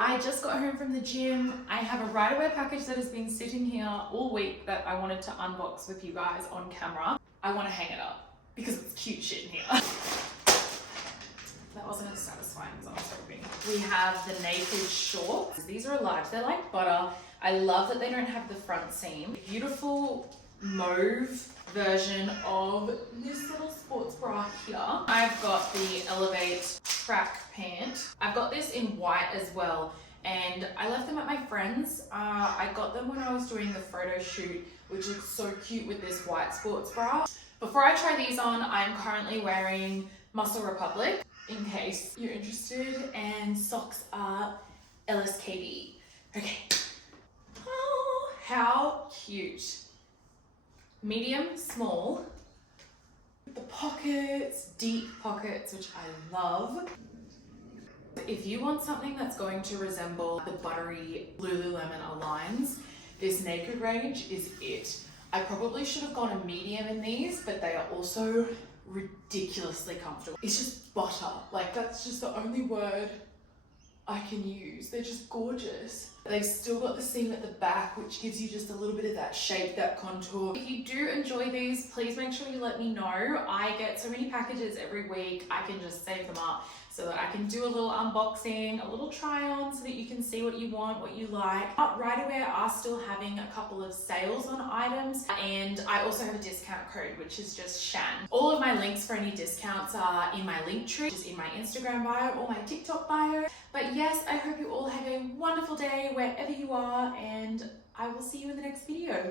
I just got home from the gym. I have a Ryderwear package that has been sitting here all week that I wanted to unbox with you guys on camera. I want to hang it up because it's cute shit in here. That wasn't as satisfying as I was hoping. We have the naked shorts. These are large, they're like butter. I love that they don't have the front seam. Beautiful mauve version of this little sports bra here. I've got the Elevate track pant. I've got this in white as well, and I left them at my friend's. I got them when I was doing the photo shoot, which looks so cute with this white sports bra. Before I try these on, I'm currently wearing Muscle Republic, in case you're interested, and socks are LSKD. Okay. Oh, how cute. Medium, small. The pockets, deep pockets, which I love. If you want something that's going to resemble the buttery Lululemon Aligns, this naked range is it. I probably should have gone a medium in these, but they are also ridiculously comfortable. It's just butter. Like, that's just the only word I can use. They're just gorgeous. They've still got the seam at the back, which gives you just a little bit of that shape, that contour. If you do enjoy these, please make sure you let me know. I get so many packages every week. I can just save them up so that I can do a little unboxing, a little try on, so that you can see what you want, what you like. Ryderwear are still having a couple of sales on items, and I also have a discount code, which is just Shan. All of my links for any discounts are in my link tree, which is in my Instagram bio or my TikTok bio. But yes, I hope you all have a wonderful day wherever you are, and I will see you in the next video.